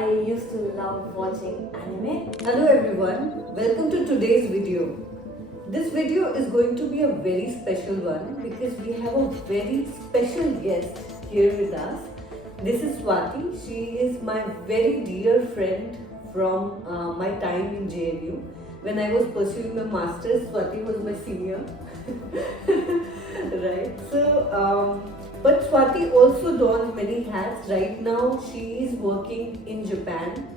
I used to love watching anime. Hello everyone, welcome to today's video. This video is going to be a very special one because we have a very special guest here with us. This is Swati. She is my very dear friend from my time in JNU. When I was pursuing my master's, Swati was my senior. Right, but Swati also dons many hats. Right now, she is working in Japan.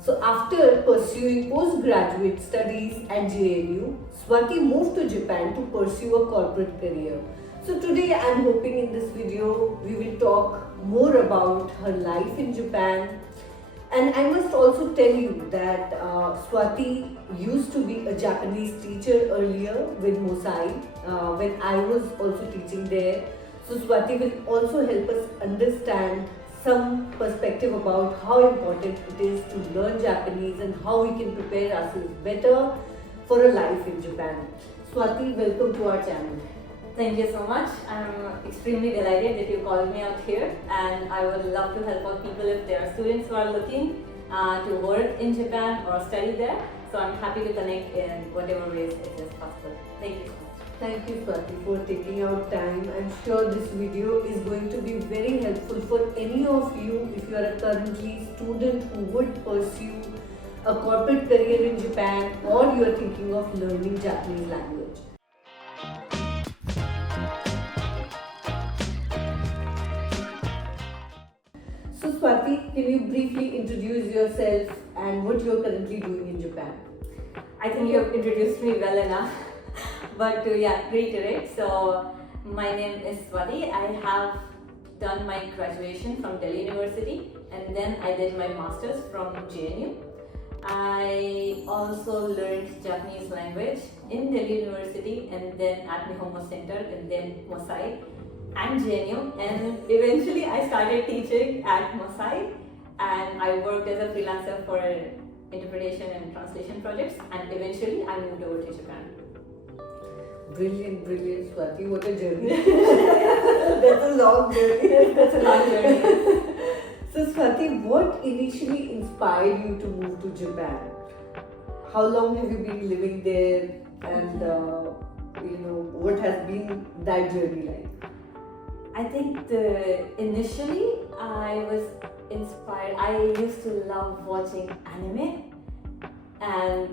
So after pursuing postgraduate studies at JNU, Swati moved to Japan to pursue a corporate career. So today I am hoping in this video we will talk more about her life in Japan. And I must also tell you that Swati used to be a Japanese teacher earlier with Mosai when I was also teaching there. So Swati will also help us understand some perspective about how important it is to learn Japanese and how we can prepare ourselves better for a life in Japan. Swati, welcome to our channel. Thank you so much. I'm extremely delighted that you called me out here, and I would love to help out people if there are students who are looking to work in Japan or study there. So I'm happy to connect in whatever ways it is possible. Thank you so much. Thank you, Swati, for taking out time. I'm sure this video is going to be very helpful for any of you if you are a currently student who would pursue a corporate career in Japan or you are thinking of learning Japanese language. So Swati, can you briefly introduce yourself and what you are currently doing in Japan? I think you have introduced me well enough. But to reiterate, so my name is Swati. I have done my graduation from Delhi University and then I did my master's from JNU. I also learned Japanese language in Delhi University and then at Nihongo Center and then Mosai and JNU, and eventually I started teaching at Mosai and I worked as a freelancer for interpretation and translation projects, and eventually I moved over to Japan. Brilliant, brilliant, Swati. What a journey. That's a long journey. That's a long journey. So Swati, what initially inspired you to move to Japan? How long have you been living there, and what has been that journey like? I think initially I was inspired. I used to love watching anime, and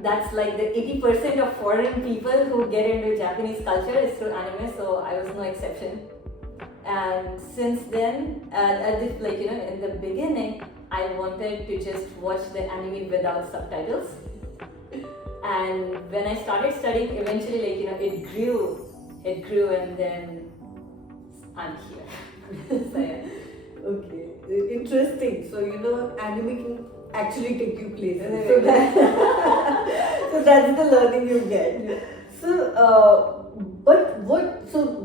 that's like the 80% of foreign people who get into Japanese culture is through anime, so I was no exception. And since then, in the beginning, I wanted to just watch the anime without subtitles. And when I started studying, eventually, it grew, and then I'm here. So, yeah. Okay, interesting. So anime can actually take you places. So that's the learning you get. So,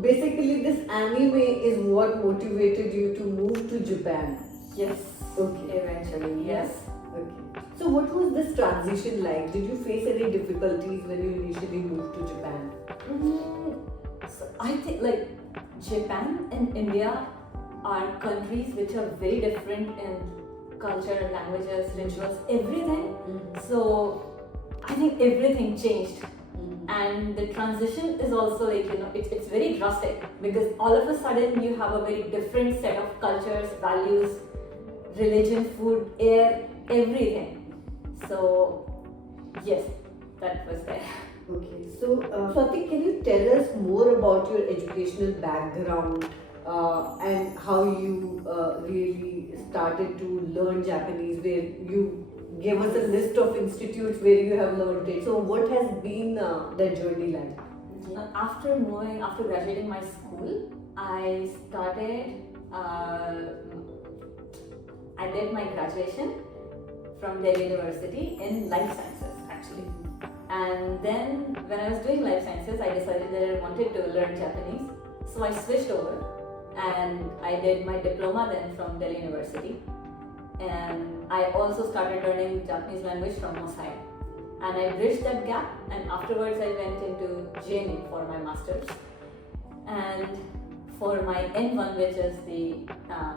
basically this anime is what motivated you to move to Japan. Yes. Okay. Eventually, yes. Okay. So what was this transition like? Did you face any difficulties when you initially moved to Japan? So I think Japan and India are countries which are very different in culture, languages, rituals, everything. So I think everything changed. And the transition is also it's very drastic because all of a sudden you have a very different set of cultures, values, religion, food, air, everything. So yes, that was there. Okay, so Swati, can you tell us more about your educational background and how you really started to learn Japanese, where you gave us a list of institutes where you have learned it. So what has been that journey like? After graduating my school, I did my graduation from Delhi University in life sciences actually. And then when I was doing life sciences, I decided that I wanted to learn Japanese. So I switched over and I did my diploma then from Delhi University. And I also started learning Japanese language from Mosai. And I bridged that gap, and afterwards I went into JNU for my master's. And for my N1, which is the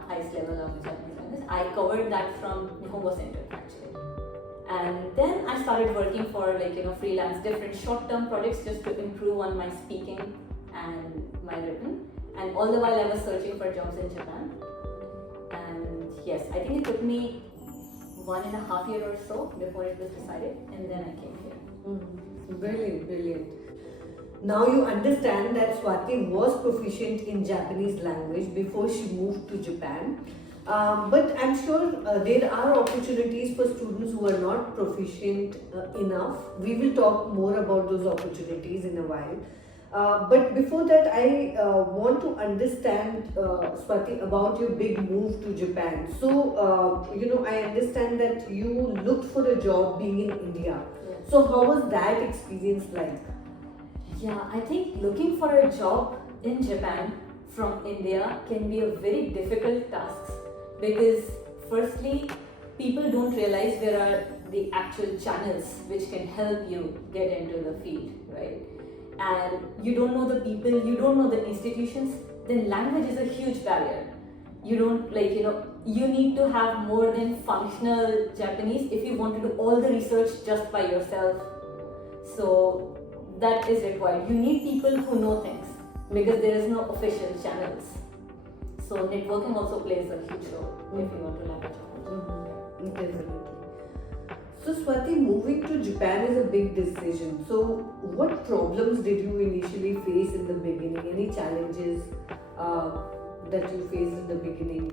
highest level of Japanese language, I covered that from Nihongo Center actually. And then I started working for freelance different short-term projects just to improve on my speaking and my written. And all the while I was searching for jobs in Japan. And yes, I think it took me 1.5 years or so before it was decided, and then I came here. Brilliant, brilliant. Now you understand that Swati was proficient in Japanese language before she moved to Japan. But I'm sure there are opportunities for students who are not proficient enough. We will talk more about those opportunities in a while. But before that, I want to understand, Swati, about your big move to Japan. So, I understand that you looked for a job being in India. Yes. So, how was that experience like? Yeah, I think looking for a job in Japan from India can be a very difficult task because firstly, people don't realize where are the actual channels which can help you get into the field, right? And you don't know the people, you don't know the institutions, then language is a huge barrier. You don't you need to have more than functional Japanese if you want to do all the research just by yourself. So that is required. You need people who know things because there is no official channels. So networking also plays a huge role if you want to learn Japanese. Definitely. So Swati, moving to Japan is a big decision. So what problems did you initially face in the beginning? Any challenges that you faced in the beginning?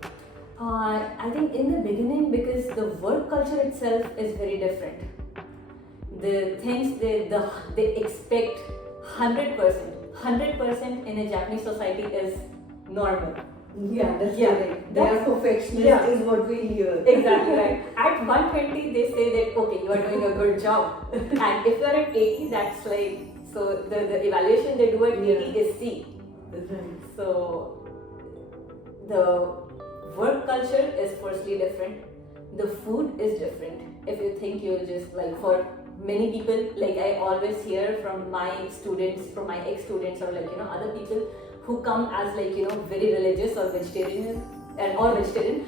I think in the beginning, because the work culture itself is very different. The things they expect 100% in a Japanese society is normal. Yeah, that's Yeah, correct. They are perfectionists is what we hear. Exactly right. At 120, they say that okay, you are doing a good job, and if you are at 80, that's like so the evaluation they do at 80 is C. Right. So the work culture is firstly different. The food is different. If you think you'll just for many people, like I always hear from my students, from my ex-students, or other people who come as very religious or vegetarian or vegetarian,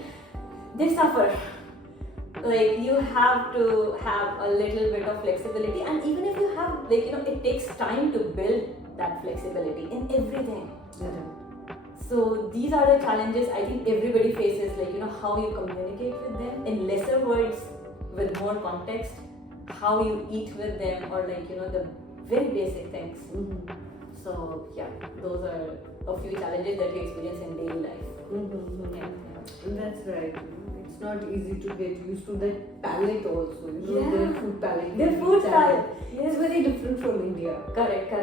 they suffer. Like you have to have a little bit of flexibility, and even if you have it takes time to build that flexibility in everything. So these are the challenges I think everybody faces, how you communicate with them in lesser words with more context, how you eat with them, or the very basic things. So yeah, those are a few challenges that you experience in daily life. Yeah. That's right. It's not easy to get used to that palate also. Yeah. Their food palate. Their food palate. Yes. It's very different from India. Correct. So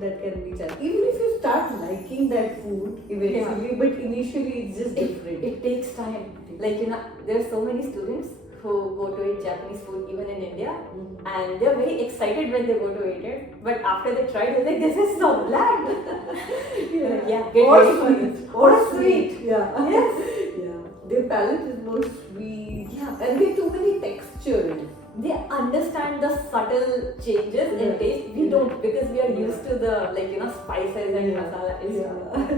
that can be challenging. Even if you start liking that food eventually, but initially it's just different. It takes time. There are so many students who go to eat Japanese food even in India, and they're very excited when they go to eat it. But after they try, they're like, "This is so bland." Or sweet. Yeah. Yes. Yeah. Their palate is more sweet. Yeah. And there are too many textures. They understand the subtle changes in taste. We don't, because we are used to the spices and masala. Yeah.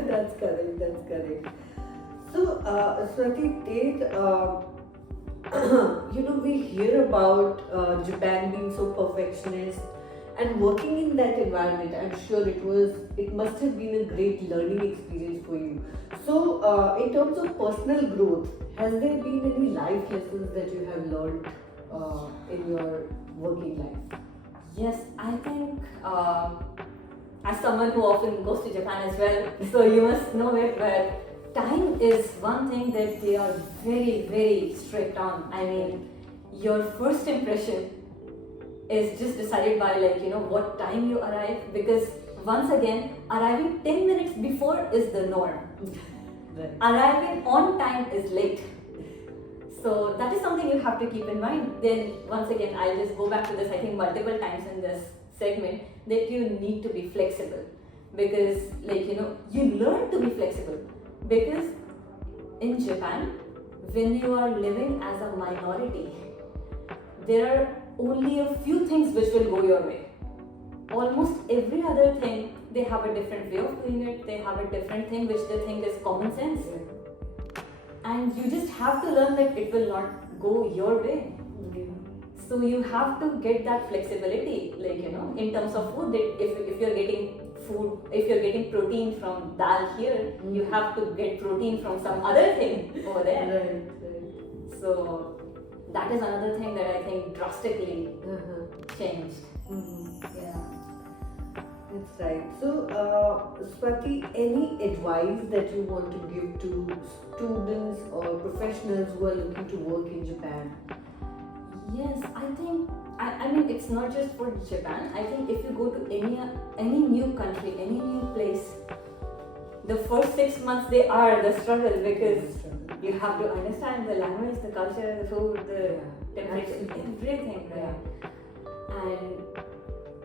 That's correct. So, Swati, we hear about Japan being so perfectionist, and working in that environment. I'm sure it must have been a great learning experience for you. So, in terms of personal growth, has there been any life lessons that you have learned in your working life? Yes, I think as someone who often goes to Japan as well, so you must know it, but time is one thing that they are very, very strict on. I mean, your first impression is just decided by what time you arrive, because once again, arriving 10 minutes before is the norm. Right. Arriving on time is late. So that is something you have to keep in mind. Then once again, I'll just go back to this, I think multiple times in this segment, that you need to be flexible, because you learn to be flexible. Because in Japan, when you are living as a minority, there are only a few things which will go your way. Almost every other thing, they have a different way of doing it. They have a different thing which they think is common sense. and you just have to learn that it will not go your way. So you have to get that flexibility, like in terms of food. That if you're getting food, if you're getting protein from dal here, you have to get protein from some other thing over there. Right. So that is another thing that I think drastically changed. Yeah. That's right. So, Swati, any advice that you want to give to students or professionals who are looking to work in Japan? Yes, I think I mean it's not just for Japan. I think if you go to any new country, any new place, the first 6 months they are the struggle, because you have to understand the language, the culture, the food, the temperature, everything, right? And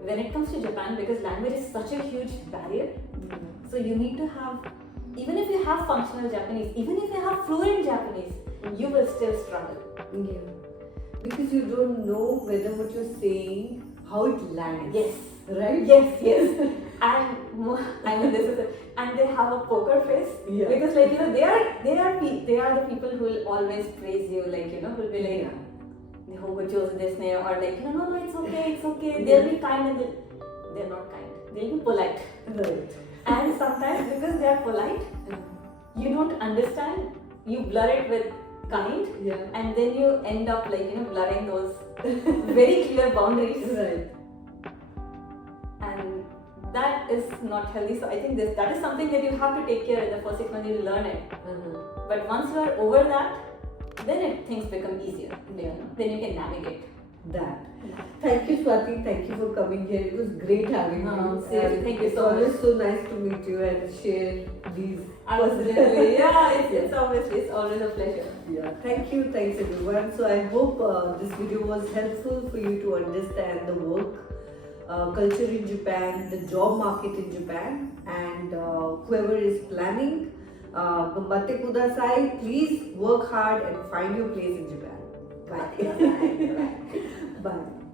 when it comes to Japan, because language is such a huge barrier, so you need to have, even if you have functional Japanese, even if you have fluent Japanese, you will still struggle. Yeah. Because you don't know whether what you're saying, how it lands. Yes. Right? Yes. And I mean this is and they have a poker face, because like they are the people who will always praise you, like who will be like, they hope you chose this name, or like no, it's okay. They'll be kind, and they're not kind. They'll be polite. Right. And sometimes because they are polite, you don't understand. You blur it with kind, and then you end up like blurring those very clear boundaries. Right. And that is not healthy. So I think that is something that you have to take care of the first 6 months. You learn it, but once you are over that, then things become easier. Then you can navigate that. Thank you, Swati. Thank you for coming here. It was great having you. Thank you so much. It's always so nice to meet you and share these. Absolutely. It's always a pleasure. Yeah, thank you. Thanks everyone. So I hope this video was helpful for you to understand the work culture in Japan, the job market in Japan, and whoever is planning, gambatte kudasai, please work hard and find your place in Japan. Bye. Bye.